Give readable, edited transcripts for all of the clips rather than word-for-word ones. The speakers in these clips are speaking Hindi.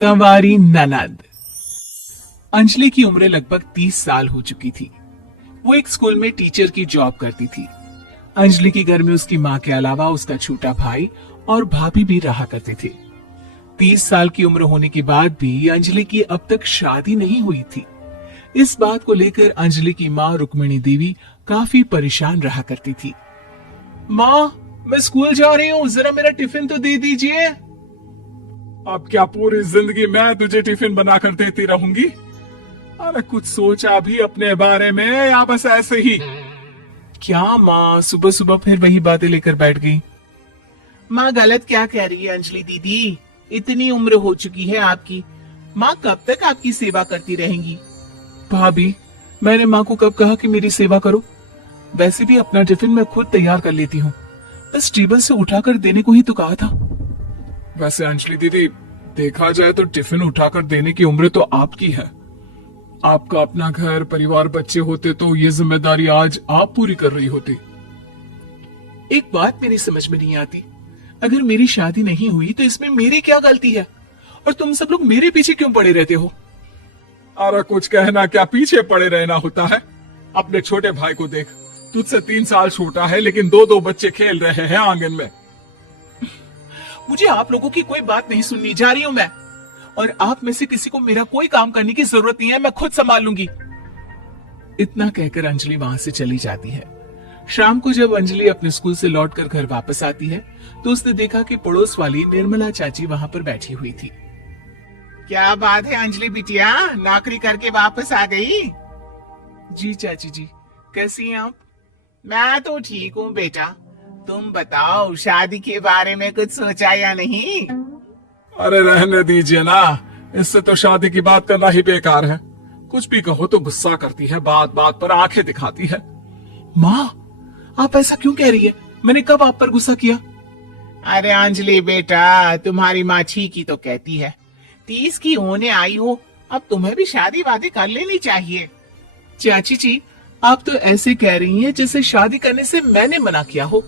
कंवारी ननद। अंजलि की उम्र लगभग 30 साल हो चुकी थी। वो एक स्कूल में टीचर की जॉब करती थी। अंजलि के घर में उसकी माँ के अलावा उसका छोटा भाई और भाभी भी रहा करते थे। 30 साल की उम्र होने के बाद भी अंजलि की अब तक शादी नहीं हुई थी। इस बात को लेकर अंजलि की माँ रुक्मिणी देवी काफी परेशान रहा करती थी। माँ, मैं स्कूल जा रही हूँ, जरा मेरा टिफिन तो दे दीजिए। अब क्या पूरी जिंदगी मैं तुझे टिफिन बनाकर देती रहूंगी? अरे कुछ सोचा भी अपने बारे में या बस ऐसे ही? क्या माँ, सुबह सुबह फिर वही बातें लेकर बैठ गई। माँ गलत क्या कह रही है अंजलि दीदी? इतनी उम्र हो चुकी है आपकी, माँ कब तक आपकी सेवा करती रहेंगी? भाभी, मैंने माँ को कब कहा कि मेरी सेवा करो? वैसे भी अपना टिफिन मैं खुद तैयार कर लेती हूँ, बस टेबल से उठाकर देने को ही तो कहा था। वैसे अंजलि दीदी, देखा जाए तो टिफिन उठाकर देने की उम्र तो आपकी है। आपका अपना घर परिवार बच्चे होते तो ये जिम्मेदारी आज आप पूरी कर रही होती। एक बात मेरी समझ में नहीं आती, अगर मेरी शादी नहीं हुई तो इसमें मेरी क्या गलती है? और तुम सब लोग मेरे पीछे क्यों पड़े रहते हो? अरे कुछ कहना क्या पीछे पड़े रहना होता है? अपने छोटे भाई को देख, तुझसे 3 साल छोटा है लेकिन दो बच्चे खेल रहे हैं आंगन में। मुझे आप लोगों की कोई बात नहीं सुननी, जा रही हूं मैं। और आप में से किसी को मेरा कोई काम करने की जरूरत नहीं है, मैं खुद संभाल लूंगी। इतना कहकर अंजलि वहां से चली जाती है। शाम को जब अंजलि अपने स्कूल से लौटकर घर वापस आती है तो उसने देखा कि पड़ोस वाली निर्मला चाची वहां पर बैठी हुई थी। क्या बात है अंजलि बिटिया, नौकरी करके वापस आ गई? जी चाची जी, कैसी हैं आप? मैं तो ठीक हूँ बेटा, तुम बताओ शादी के बारे में कुछ सोचा या नहीं? अरे रहने दीजिए ना, इससे तो शादी की बात करना ही बेकार है। कुछ भी कहो तो गुस्सा करती है, बात बात पर आंखें दिखाती है। माँ, आप ऐसा क्यों कह रही है? मैंने कब आप पर गुस्सा किया? अरे अंजलि बेटा, तुम्हारी माँ ठीक ही तो कहती है। 30 की होने आई हो, अब तुम्हें भी शादी वादी कर लेनी चाहिए। चाची जी, आप तो ऐसे कह रही हैं जैसे शादी करने से मैंने मना किया हो।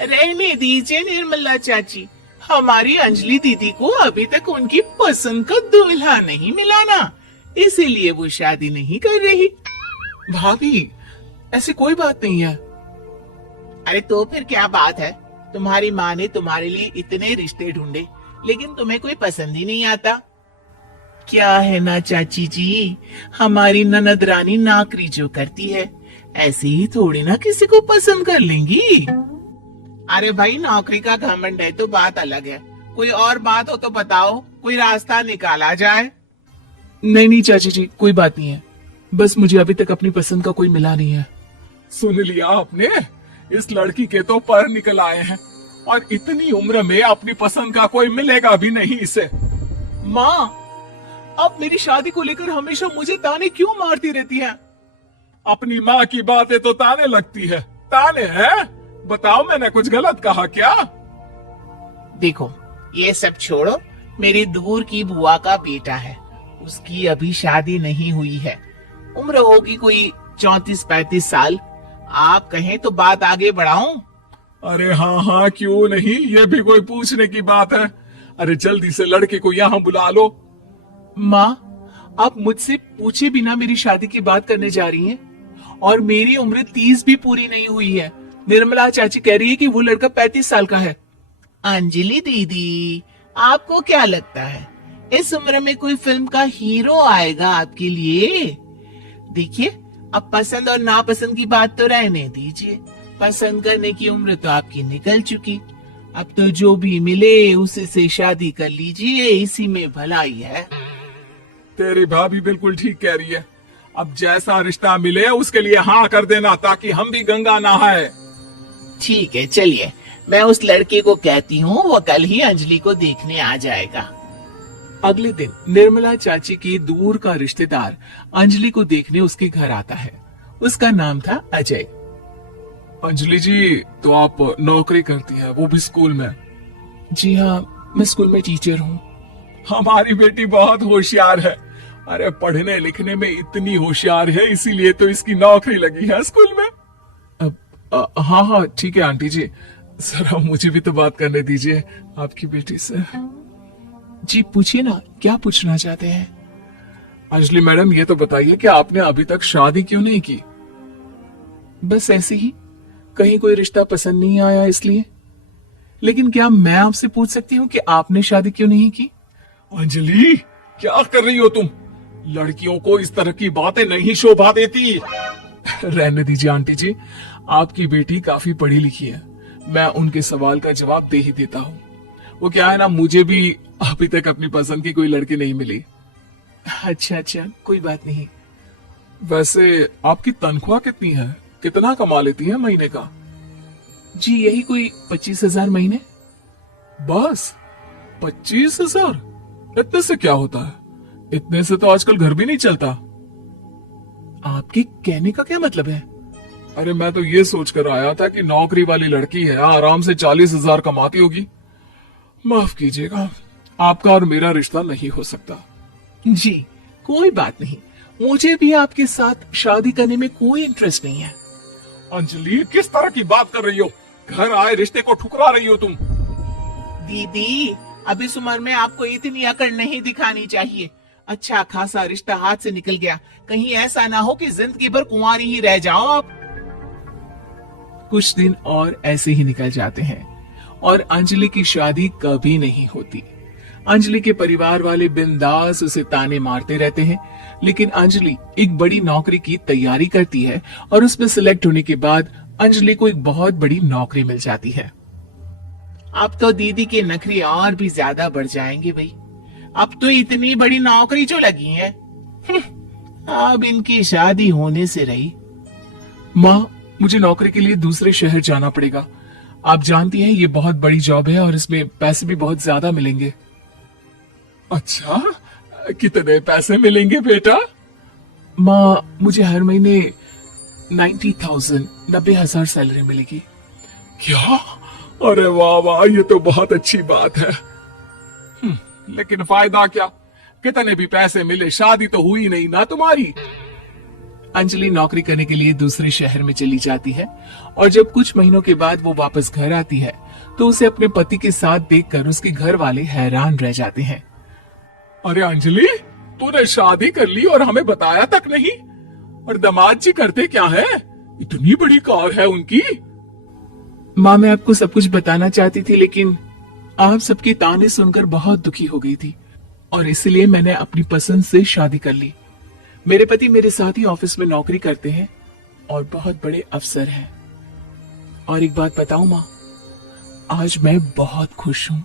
रहने दीजिए निर्मला चाची, हमारी अंजलि दीदी को अभी तक उनकी पसंद का दूल्हा नहीं मिला ना, इसीलिए वो शादी नहीं कर रही। भाभी, ऐसी कोई बात नहीं है। अरे तो फिर क्या बात है? तुम्हारी माँ ने तुम्हारे लिए इतने रिश्ते ढूंढे लेकिन तुम्हें कोई पसंद ही नहीं आता। क्या है ना चाची जी, हमारी ननद रानी नौकरी जो करती है, ऐसे ही थोड़ी ना किसी को पसंद कर लेंगी। अरे भाई, नौकरी का घमंड है तो बात अलग है, कोई और बात हो तो बताओ, कोई रास्ता निकाला जाए। नहीं चाची जी, कोई बात नहीं है, बस मुझे अभी तक अपनी पसंद का कोई मिला नहीं है। सुन लिया आपने? इस लड़की के तो पर निकल आए हैं और इतनी उम्र में अपनी पसंद का कोई मिलेगा भी नहीं इसे। माँ, आप मेरी शादी को लेकर हमेशा मुझे ताने क्यों मारती रहती हैं? अपनी माँ की बातें तो ताने लगती है। ताने हैं? बताओ, मैंने कुछ गलत कहा क्या? देखो, ये सब छोड़ो, मेरी दूर की बुआ का बेटा है, उसकी अभी शादी नहीं हुई है, उम्र होगी कोई 34-35 साल। आप कहें तो बात आगे बढ़ाऊं? अरे हाँ हाँ, क्यों नहीं, ये भी कोई पूछने की बात है। अरे जल्दी से लड़के को यहाँ बुला लो। माँ, आप मुझसे पूछे बिना मेरी शादी की बात करने जा रही हैं, और मेरी उम्र 30 भी पूरी नहीं हुई है। निर्मला चाची कह रही है कि वो लड़का 35 साल का है। अंजलि दीदी, आपको क्या लगता है इस उम्र में कोई फिल्म का हीरो आएगा आपके लिए? देखिए, अब पसंद और नापसंद की बात तो रहने दीजिए, पसंद करने की उम्र तो आपकी निकल चुकी। अब तो जो भी मिले उसी से शादी कर लीजिए, इसी में भलाई है। तेरी भाभी बिल्कुल ठीक कह रही है। अब जैसा रिश्ता मिले उसके लिए हाँ कर देना, ताकि हम भी गंगा नहाए। ठीक है, चलिए मैं उस लड़के को कहती हूँ, वो कल ही अंजलि को देखने आ जाएगा। अगले दिन निर्मला चाची की दूर का रिश्तेदार अंजलि को देखने उसके घर आता है। उसका नाम था अजय। अंजलि जी, तो आप नौकरी करती हैं, वो भी स्कूल में? जी हाँ, मैं स्कूल में टीचर हूँ। हमारी बेटी बहुत होशियार है। अरे पढ़ने लिखने में इतनी होशियार है, इसीलिए तो इसकी नौकरी लगी है स्कूल में। हाँ हाँ ठीक है आंटी जी, जरा मुझे भी तो बात करने दीजिए आपकी बेटी से। जी पूछिए ना, क्या पूछना चाहते हैं? अंजलि मैडम, ये तो बताइए कि आपने अभी तक शादी क्यों नहीं की? बस ऐसे ही, कहीं कोई रिश्ता पसंद नहीं आया इसलिए। लेकिन क्या मैं आपसे पूछ सकती हूँ कि आपने शादी क्यों नहीं की? अंजलि, क्या कर रही हो तुम? लड़कियों को इस तरह की बातें नहीं शोभा देती। रहने दीजिए आंटी जी, आपकी बेटी काफी पढ़ी लिखी है, मैं उनके सवाल का जवाब दे ही देता हूँ। वो क्या है ना, मुझे भी अभी तक अपनी पसंद की कोई लड़की नहीं मिली। अच्छा अच्छा, कोई बात नहीं। वैसे आपकी तनख्वाह कितनी है? कितना कमा लेती है महीने का? जी यही कोई 25,000 महीने। बस 25,000? इतने से क्या होता है? इतने से तो आजकल घर भी नहीं चलता। आपके कहने का क्या मतलब है? अरे मैं तो ये सोचकर आया था कि नौकरी वाली लड़की है, आराम से 40,000 कमाती होगी। माफ कीजिएगा, आपका और मेरा रिश्ता नहीं हो सकता। जी कोई बात नहीं, मुझे भी आपके साथ शादी करने में कोई इंटरेस्ट नहीं है। अंजलि, किस तरह की बात कर रही हो? घर आए रिश्ते को ठुकरा रही हो तुम। दीदी, अब इस उम्र में आपको इतनी अकड़ नहीं दिखानी चाहिए। अच्छा खासा रिश्ता हाथ से निकल गया, कहीं ऐसा ना हो कि जिंदगी भर कुंवारी ही रह जाओ आप। कुछ दिन और ऐसे ही निकल जाते हैं और अंजलि की शादी कभी नहीं होती। अंजलि के परिवार वाले बिंदास उसे ताने मारते रहते हैं, लेकिन अंजलि एक बड़ी नौकरी की तैयारी करती है और उसमें सिलेक्ट होने के बाद अंजलि को एक बहुत बड़ी नौकरी मिल जाती है। अब तो दीदी के नखरे और भी ज्यादा बढ़ जाएंगे भाई। अब तो इतनी बड़ी नौकरी जो लगी है, अब इनकी शादी होने से रही। माँ, मुझे नौकरी के लिए दूसरे शहर जाना पड़ेगा। आप जानती हैं ये बहुत बड़ी जॉब है और इसमें पैसे भी बहुत ज्यादा मिलेंगे। अच्छा, कितने पैसे मिलेंगे बेटा? माँ, मुझे हर महीने 90,000 सैलरी मिलेगी। क्या? अरे वाह वाह, ये तो बहुत अच्छी बात है। लेकिन फायदा क्या? कितने भी पैसे मिले, शादी तो हुई नहीं ना तुम्हारी। अंजलि नौकरी करने के लिए दूसरे शहर में चली जाती है और जब कुछ महीनों के बाद वो वापस घर आती है तो उसे अपने पति के साथ देखकर उसके घर वाले हैरान रह जाते हैं। अरे अंजलि, तूने शादी कर ली और हमें बताया तक नहीं। और दामाद जी करते क्या है? इतनी बड़ी कार है उनकी। माँ, मैं आपको सब कुछ बताना चाहती थी, लेकिन आप सबके ताने सुनकर बहुत दुखी हो गई थी और इसलिए मैंने अपनी पसंद से शादी कर ली। मेरे पति मेरे साथ ही ऑफिस में नौकरी करते हैं और बहुत बड़े अफसर हैं। और एक बात बताऊं माँ, आज मैं बहुत खुश हूँ।